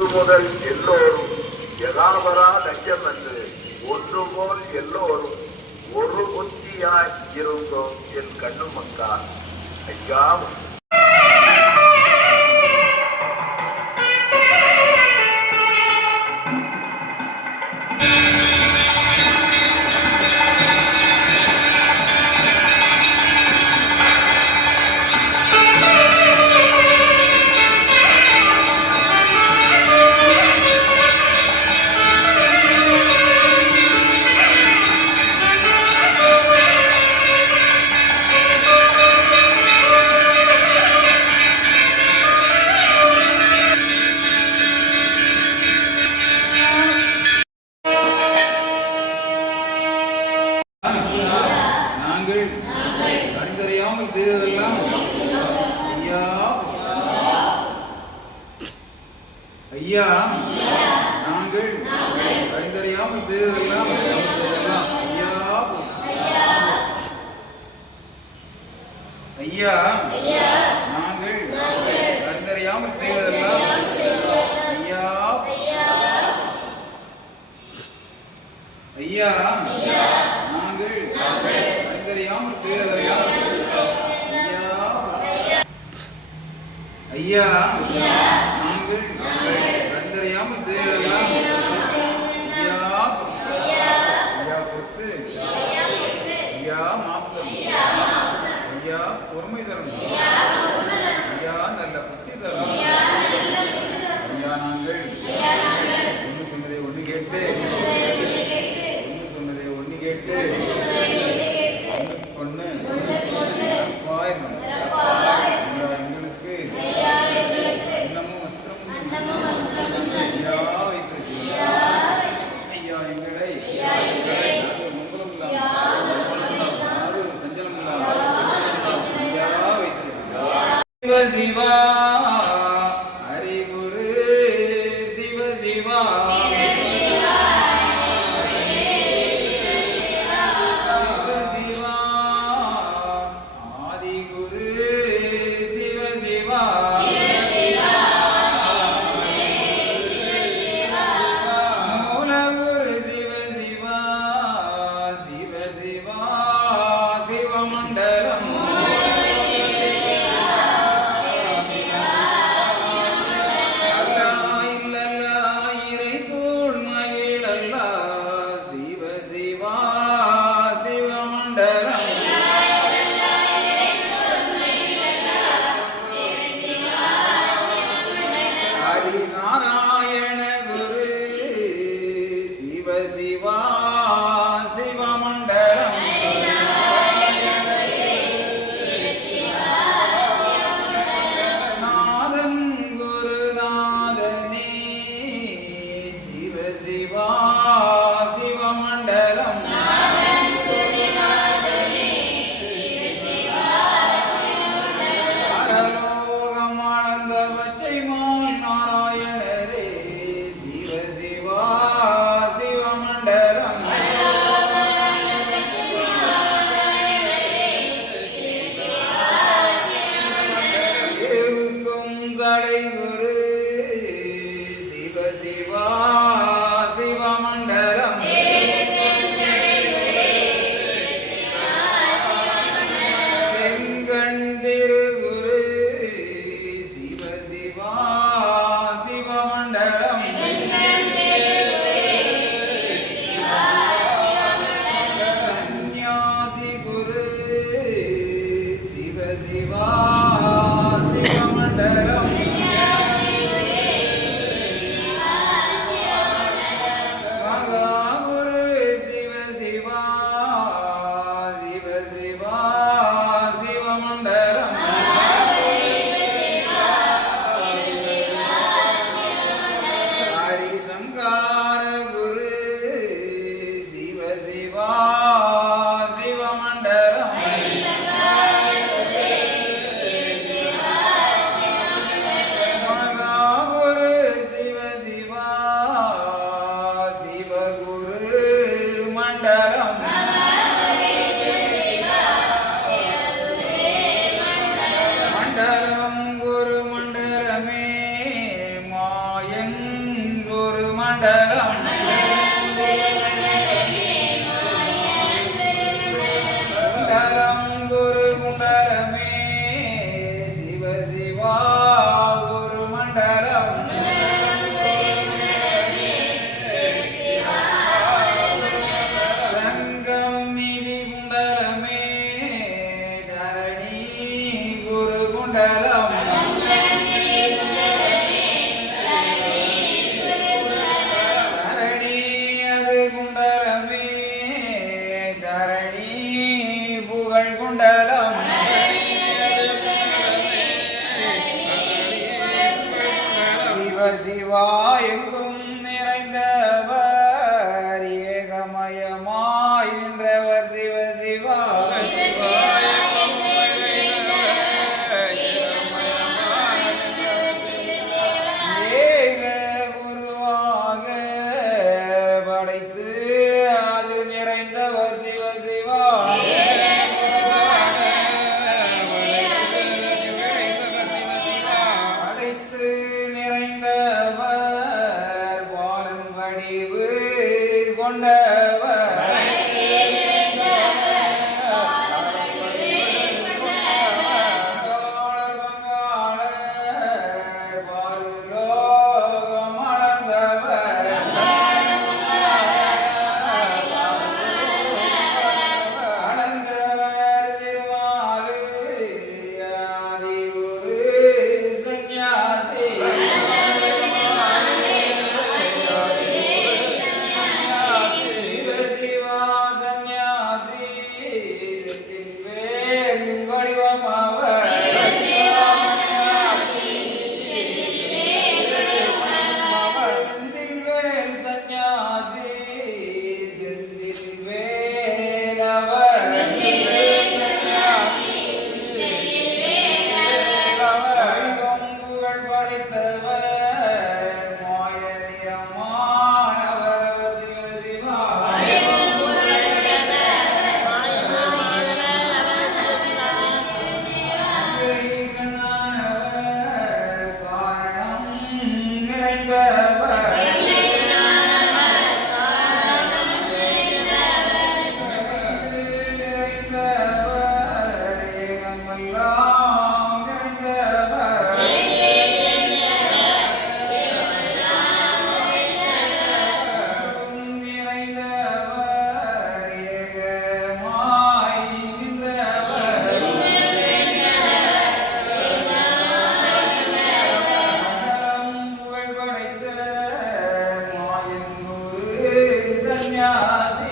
முதல் எல்லோரும் எலாவரா லட்சம் என்று ஒன்று போல் எல்லோரும் ஒரு புத்தியாய் இருந்தோம் என் கண்ணு மக்கா ஐயா. அறிந்தறியாமல் செய்ததெல்லாம் ஐயா ஐயா நாங்கள் அறிந்தறியாமல் செய்ததெல்லாம் ஐயா ஐயா நாங்கள் அறிந்தறியாமல் செய்ததெல்லாம் ஐயா ஐயா நாங்கள் அறிந்தறியாமல் செய்ததெல்லாம் ஐயா நாங்கள் அறிந்தறியாமல் செய்ததெல்லாம் ஐயா ஐயா பொறுத்து ஐயா மாற்றம் ஐயா பொறுமை தரணும் ஐயா நல்ல புத்தி தரணும் ஐயா நாங்கள் ஒன்று சொன்னதை ஒன்று கேட்டு ஒன்று சொன்னதை ஒன்று கேட்டு ஒன்று எங்களுக்கு இன்னமும் மண்டலம் குண்டலம் குரு குண்டலமே சிவ சிவா குரு மண்டலம் சங்கம் நிதி குண்டலமே தரணி குரு குண்டலம் தரணி அது குண்டலமே தரணி புகழ் குண்டலம் சிவ சிவா எங்கும் நிறைந்தவர் ஏகமயமாய் நின்றவர் சிவ சிவா ஏக குருவாக படைத்து அது நிறைந்தவர் சிவ சிவா படைத்து நிறைந்தவர் பாலும் வடிவு கொண்டவர் காலர் பங்காளர் பாலுலோகம் அளந்தவர் அளந்தவர் திருமாலு ஆதி குரு சந்நியாசி சிவ சிவா சந்நியாசி வேல் வடிவம் அவர் செந்தில் வேல் சந்நியாசி செந்தில் வேல் அவர் வடிவம் புகழ் படைத்தவர் மாய நிறமானவர் சிவ சிவா கண்ணானவர் காரணம் நிறைந்தவர் நிறைந்தவர் ஏகமெல்லாம் நிறைந்தவர் நிறைந்தவர் ஏகமாய் நின்றவர் மண்டலம் புகழ் படைத்த மாயன்னூறு சந்நியாசி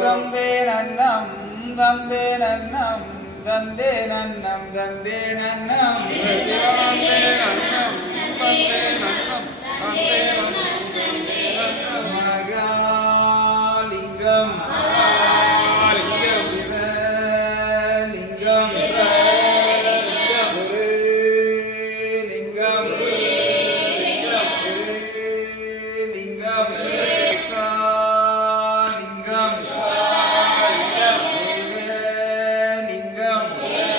தந்தே நன்னம் தந்தே நன்னம் தந்தே நன்னம் தந்தே நன்னம் மகாலிங்கம் சிவலிங்கம் குருலிங்கம் குருலிங்கம் லிங்கம் தேவலிங்கம்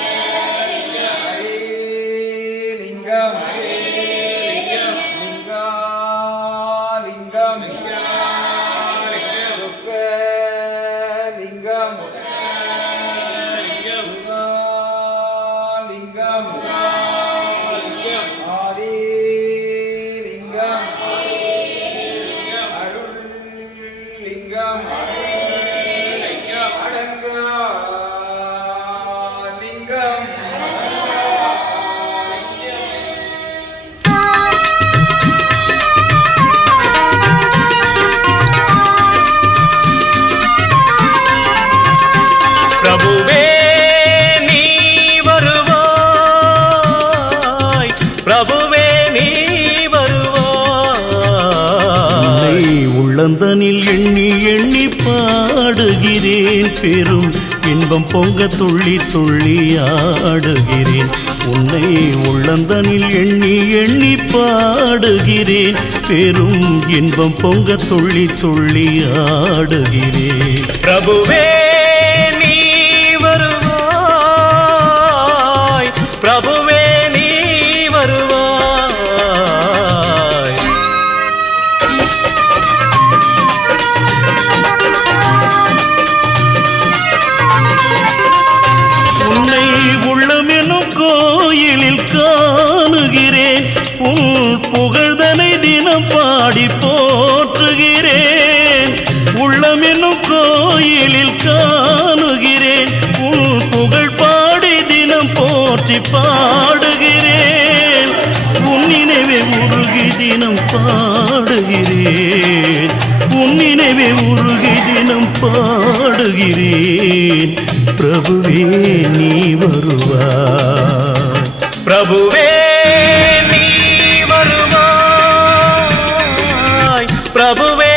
பாடுகிறேன், பெரும் இன்பம் பொங்க துள்ளி துள்ளி ஆடுகிறேன். உன்னை உள்ளந்தனில் எண்ணி எண்ணி பாடுகிறேன், பெரும் இன்பம் பொங்க துள்ளி துள்ளி ஆடுகிறேன். பிரபுவே நீ வருவாய், பிரபுவே நீ வருவாய். உன்னை உள்ளமெனும் கோயிலில் காணுகிறேன், உன் புகழ்தனை தினம் பாடி போற்றுகிறேன். உள்ளமெனும் கோயிலில் காணுகிறேன், உன் புகழ் பாடி தினம் போற்றி பாடுகிறேன். உன் நினைவே உருகி தினம் பாடுகிறேன், உன் நினைவே உருகி தினம் பாடுகிறேன். பிரபுவே நீ வருவாய், பிரபுவே நீ வருவாய், பிரபுவே